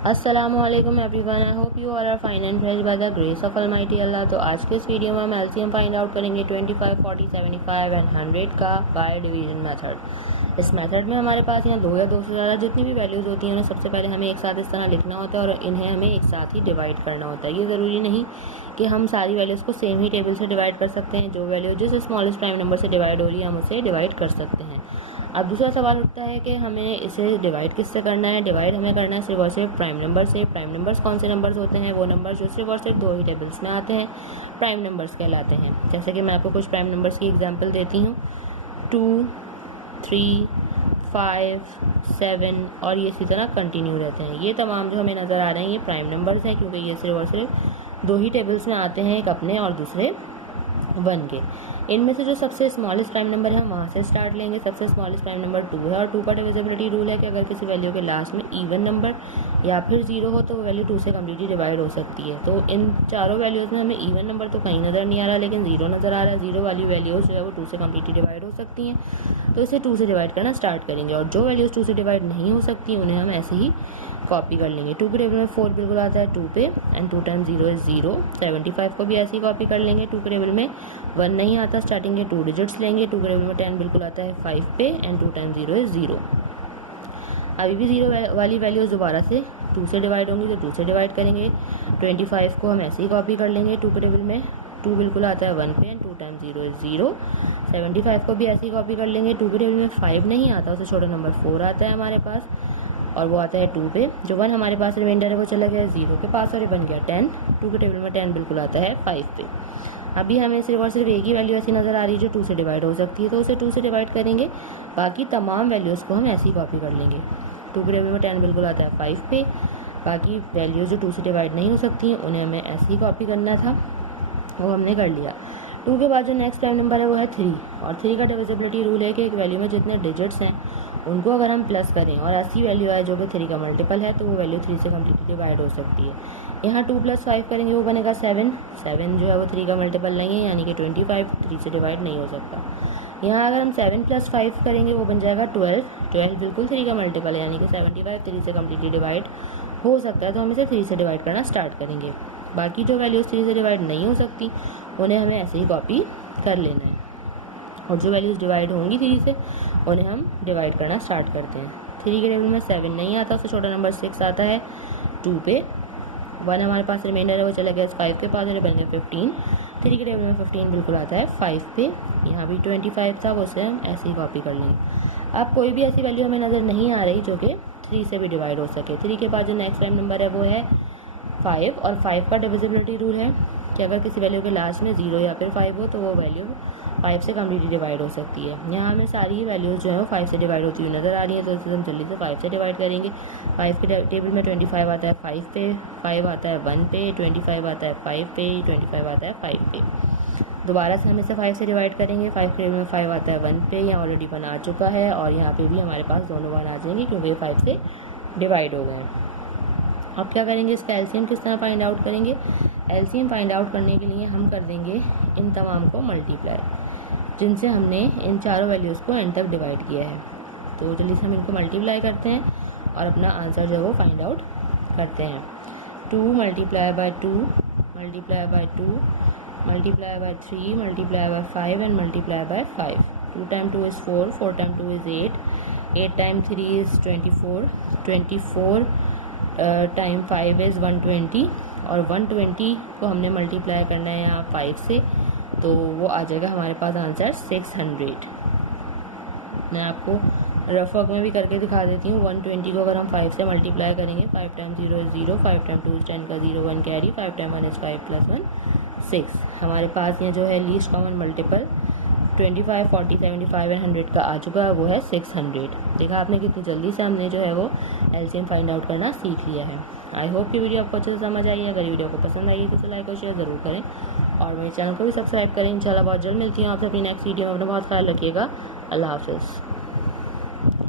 अस्सलामुअलैकुम everyone, I hope you all are fine and well by the grace of Almighty अल्लाह। तो आज के इस वीडियो में हम एलसीएम फाइंड आउट करेंगे 25, 40, 75 एंड 100 का बाय डिवीजन मेथड। इस मेथड में हमारे पास यहाँ दो या दो से ज़्यादा जितनी भी वैल्यूज़ होती हैं उन्हें सबसे पहले हमें एक साथ इस तरह लिखना होता है और इन्हें हमें एक साथ ही डिवाइड करना होता है। ये ज़रूरी नहीं कि हम सारी वैल्यूज़ को सेम ही टेबल से डिवाइड कर सकते हैं। जो वैल्यू जिस स्मॉलेस्ट प्राइम नंबर से डिवाइड हो रही है हम उसे डिवाइड कर सकते हैं। अब दूसरा सवाल उठता है कि हमें इसे डिवाइड किससे करना है। डिवाइड हमें करना है सिर्फ और सिर्फ प्राइम नंबर से। प्राइम नंबर्स कौन से नंबर्स होते हैं? वो नंबर्स जो सिर्फ और सिर्फ दो ही टेबल्स में आते हैं प्राइम नंबर्स कहलाते हैं। जैसे कि मैं आपको कुछ प्राइम नंबर्स की एग्जांपल देती हूँ। 2, 3, 5, 7 और ये इसी तरह कंटिन्यू रहते हैं। ये तमाम जो हमें नज़र आ रहे हैं ये प्राइम नंबर्स हैं, क्योंकि ये सिर्फ और सिर्फ दो ही टेबल्स में आते हैं, एक अपने और दूसरे 1 के। इनमें से जो सबसे स्मॉलेस्ट प्राइम नंबर है हम वहाँ से स्टार्ट लेंगे। सबसे स्मॉलेस्ट प्राइम नंबर 2 है और 2 का डिविजिबिलिटी रूल है कि अगर किसी वैल्यू के लास्ट में इवन नंबर या फिर 0 हो तो वो वैल्यू 2 से कम्प्लीटली डिवाइड हो सकती है। तो इन चारों वैल्यूज़ में हमें इवन नंबर तो कहीं नज़र नहीं आ रहा, लेकिन 0 नज़र आ रहा है। 0 वाली वैल्यूज़ जो है वो 2 से कम्प्लीटली डिवाइड हो सकती हैं, तो इसे 2 से डिवाइड करना स्टार्ट करेंगे। और जो वैल्यूज़ 2 से डिवाइड नहीं हो सकती उन्हें हम ऐसे ही कॉपी कर लेंगे। 2 के टेबल में 4 बिल्कुल आता है 2 पे, एंड 2 टाइम्स 0 इज़ 0। 75 को भी ऐसे ही कॉपी कर लेंगे। 2 के टेबल में 1 नहीं आता, स्टार्टिंग के 2 डिजिट्स लेंगे। 2 के टेबल में 10 बिल्कुल आता है 5 पे, एंड 2 टाइम्स 0 इज़ 0। अभी भी 0 वाली वैल्यूज़ दोबारा से 2 से डिवाइड होंगी तो 2 से डिवाइड करेंगे। 25 को हम ऐसे ही कॉपी कर लेंगे। 2 के टेबल में 2 बिल्कुल आता है 1 पे, एंड 2 टाइम्स 0 इज़ 0। 75 को भी ऐसे ही कॉपी कर लेंगे। 2 के टेबल में 5 नहीं आता, उससे छोटा नंबर 4 आता है हमारे पास और वो आता है 2 पे। जो 1 हमारे पास रिमाइंडर है वो चला गया 0 के पास और ये बन गया 10। 2 के टेबल में 10 बिल्कुल आता है 5 पे। अभी हमें सिर्फ और सिर्फ एक ही वैल्यू ऐसी नज़र आ रही है जो 2 से डिवाइड हो सकती है, तो उसे 2 से डिवाइड करेंगे। बाकी तमाम वैल्यूज़ को हम ऐसे ही कॉपी कर लेंगे। 2 के टेबल में 10 बिल्कुल आता है 5 पे। बाकी वैल्यूज़ जो 2 से डिवाइड नहीं हो सकती हैं उन्हें हमें ऐसे ही कॉपी करना था, वो हमने कर लिया। 2 के बाद जो नेक्स्ट प्राइम नंबर है वो है 3, और 3 का डिविजिबिलिटी रूल है कि एक वैल्यू में जितने डिजिट्स हैं उनको अगर हम प्लस करें और ऐसी वैल्यू है जो कि 3 का मल्टीपल है तो वो वैल्यू 3 से कम्प्लीटली डिवाइड हो सकती है। यहाँ 2 + 5 करेंगे वो बनेगा 7। 7 जो है वो 3 का मल्टीपल नहीं है, यानी कि 25 3 से डिवाइड नहीं हो सकता। यहाँ अगर हम 7 + 5 करेंगे वो बन जाएगा 12। 12 बिल्कुल 3 का मल्टीपल है, यानी कि 75 3 से कम्प्लीटली डिवाइड हो सकता है, तो हम इसे 3 से डिवाइड करना स्टार्ट करेंगे। बाकी जो वैल्यूज़ 3 से डिवाइड नहीं हो सकती उन्हें हमें ऐसे ही कॉपी कर लेना है, और जो वैल्यूज़ डिवाइड होंगी 3 से उन्हें हम डिवाइड करना स्टार्ट करते हैं। 3 के टेबल में 7 नहीं आता, उससे छोटा नंबर 6 आता है 2 पे। 1 हमारे पास रिमाइंडर है वो चला गया 5 के पास और ये बन गया 15। 3 के टेबल में 15 बिल्कुल आता है 5 पे। यहाँ भी 25 था, वो उसे हम ऐसे ही कॉपी कर लेंगे। अब कोई भी ऐसी वैल्यू हमें नज़र नहीं आ रही जो कि 3 से भी डिवाइड हो सके। 3 के बाद जो नेक्स्ट प्राइम नंबर है वो है 5, और 5 का डिविजिबिलिटी रूल है कि अगर किसी वैल्यू के लास्ट में 0 या फिर 5 हो तो वो वैल्यू 5 से कम्प्लीटली डिवाइड हो सकती है। यहाँ हमें सारी ही वैल्यूज़ जो है वो 5 से डिवाइड होती हुई नज़र आ रही है, तो इसे हम जल्दी से 5 से डिवाइड करेंगे। 5 के टेबल में 25 आता है 5 पे, 5 आता है 1 पे, 25 आता है 5 पे, 25 आता है 5 पे। दोबारा से हम इसे 5 से डिवाइड करेंगे। 5 के टेबल में 5 आता है 1 पे, यहाँ ऑलरेडी 1 आ चुका है और यहाँ पे भी हमारे पास दोनों 1 आ जाएंगे क्योंकि ये 5 से डिवाइड हो गए। अब क्या करेंगे, इसका एलसीएम किस तरह फाइंड आउट करेंगे। एलसीएम फाइंड आउट करने के लिए हम कर देंगे इन तमाम को मल्टीप्लाई, जिनसे हमने इन चारों वैल्यूज़ को एंड तक डिवाइड किया है। तो जल्दी से हम इनको मल्टीप्लाई करते हैं और अपना आंसर जो है वो फाइंड आउट करते हैं। 2 × 2 multiply by 2 multiply by 3 multiply by 5 and multiply by 5। 2 time 2 is 4, 4 time 2 is 8, 8 time 3 is 24, 24 time 5 is 120, और 120 को हमने मल्टीप्लाई करना है यहाँ 5 से, तो वो आ जाएगा हमारे पास आंसर 600। मैं आपको रफ वर्क में भी करके दिखा देती हूँ। 120 को अगर हम 5 से मल्टीप्लाई करेंगे, 5 टाइम 0 इज़ 0, 5 टाइम 2 इज़ 10 का 0 1 कैरी, 5 टाइम 1 इज़ 5 + 1 6। हमारे पास ये जो है लीस्ट कॉमन मल्टीपल 25, 40, 75 एंड 100 का आ चुका है, वो है 600। देखा आपने कितनी जल्दी से हमने जो है वो एलसीएम फाइंड आउट करना सीख लिया है। आई होप कि वीडियो आपको अच्छे से समझ आई है। अगर वीडियो को पसंद आई है तो इसे लाइक और शेयर ज़रूर करें और मेरे चैनल को भी सब्सक्राइब करें। इंशाल्लाह बहुत जल्द मिलती हूँ आपसे अपनी नेक्स्ट वीडियो में। अपना बहुत ख्याल रखिएगा। अल्लाह हाफ़िज़।